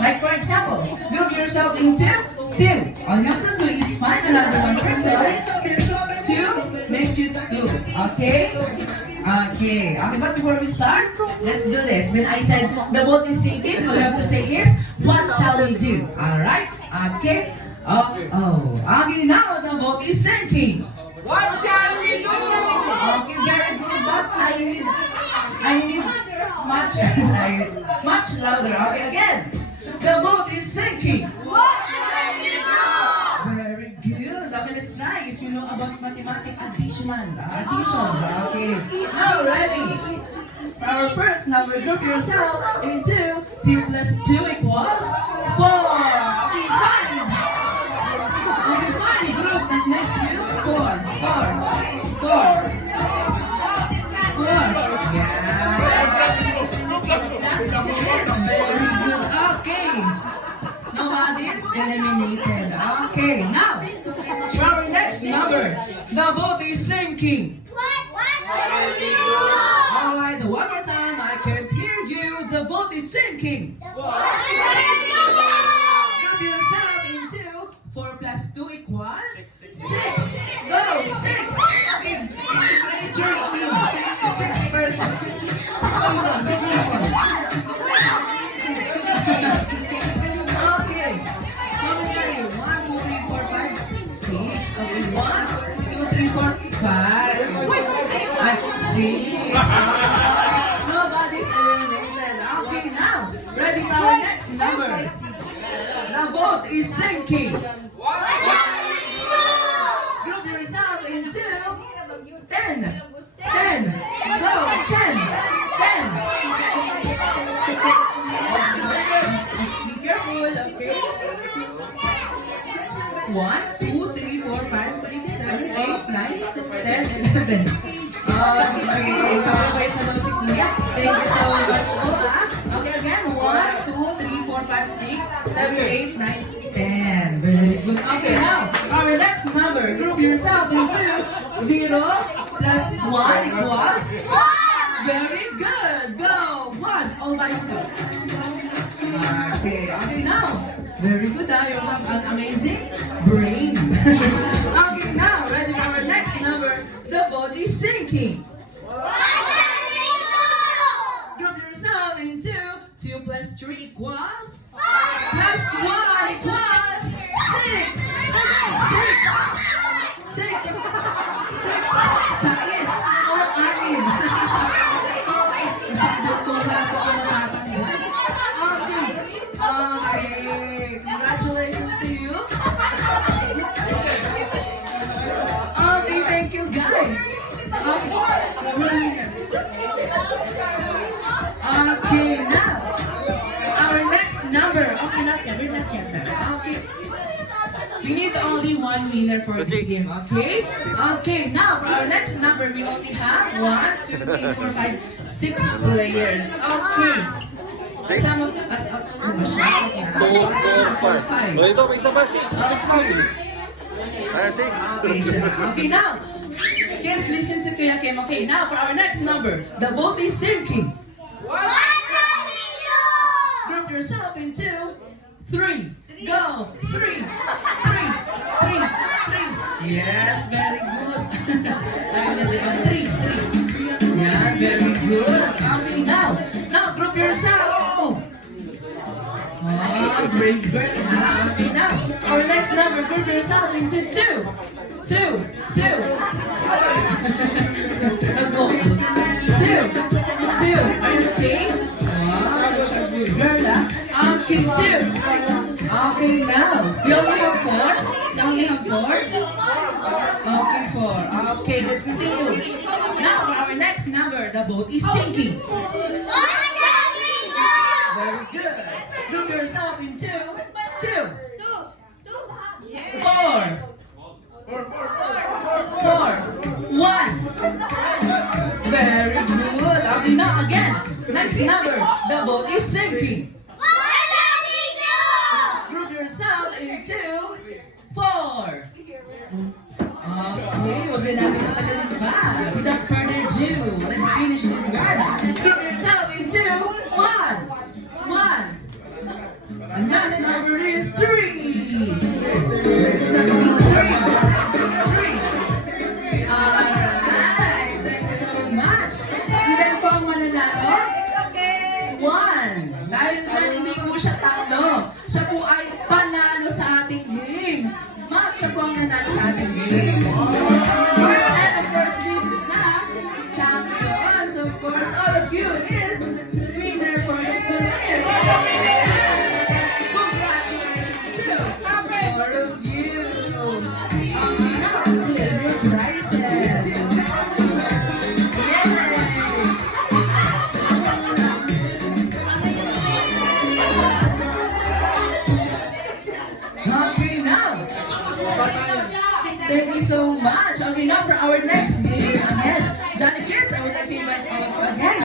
Like for example, group yourself into two. All you have to do is find another one person to make you two. Okay? Okay. Okay, but before we start, let's do this. When I said the boat is sinking, all you have to say is, what shall we do? Alright? Okay? Okay, now the boat is sinking. What shall we do? Okay, very good, but I need much louder. Okay, again. The boat is sinking. What shall we do? Very good. Okay, let's try. If you know about mathematics additions. Okay. Now ready. Our first number, group yourself into 2 plus 2 equals 4. Okay, fine. Okay, fine. Group that makes you 4. 4. Yes. That's good. Very good. Okay. Nobody is eliminated. Okay, now, for our next number, the boat is sinking. Alright, one more time, I can hear you. The boat is sinking. Group yourself into 4 plus 2 equals 6. Go, 6. Okay, create your team. 6 person. 6 people. Okay, how many are you? 1, 2, 3, 4, 5, 6. Okay, 1, 2, 3, 4, 5. 6. Nobody's eliminated. Okay, now, ready for our next number. The boat is sinking. Group yourself into 10. 10. Go, 10. 10. Be careful, okay? 1, 2, 3, 4, 5, 6, 7, 8, 9, 10, 11. Okay, so guys na daw si Kuya. Thank you so much po, ha? Okay, again. 1, 2, 3, 4, 5, 6, 7, 8, 9, 10. Very good. Okay, now, our next number. Group yourself into 0 plus 1 equals 1. Very good. Go. 1 all by yourself. Okay, okay, now. Very good, ha? You have an amazing brain. Okay, now, ready for our next number. The boat is sinking. Group yourself into 2 plus 3 equals 4. Plus 1 equals 6. 6. 6. 6. Sakis. O anim. Okay. Isang doktora po ang natatanda. Okay. Okay. Congratulations to you. Okay, thank you guys. Okay. Okay, now. Our next number. Okay, not yet. We're not yet there. Okay. We need only one winner for this game, okay? Okay, now for our next number, we only have 1, 2, 3, 4, 5, 6 players. Okay. Kasama, O, ito, may isa pa, 6. 6. Okay, now, yes, listen to Kuya Kim. Okay, now for our next number, the boat is sinking. Group yourself into 3. Go, 3. 3. 3. 3. Yes, very good. 3. 3. Yeah, very good. Okay, now group yourself. Oh, brave girl. Okay, now our next number, group yourself into 2. 2. 2. Let's go. 2. 2. Are you okay? Wow, such a good girl, huh? Okay, 2. Okay, now. We only have 4? We only have 4? Okay, 4. Okay, let's continue. Now, for our next number, the boat is sinking. Very good. Group yourself in 2. 2. 4. 4. 1. Very good. Okay, now again. Next number, the boat is sinking. Group yourself into 4. Okay, huwag na natin matagalin pa. Without further ado, let's finish this one. Group yourself into 1. 1. And next number is 3. 3. Alright, thank you so much. Ilan po ang mananalo? One. Dahil hindi po siya tatlo, siya po ay panalo sa ating game. Ma'am, siya po ang nanalo sa ating game. First and of course, this is na champion. So of course, all of you is winner for this year. Congratulations to all of you. Now, claim your prizes. Yay! Okay, now. Thank you so much. Okay, now for our next game again. Johnny Kids, I would like to invite all of you again.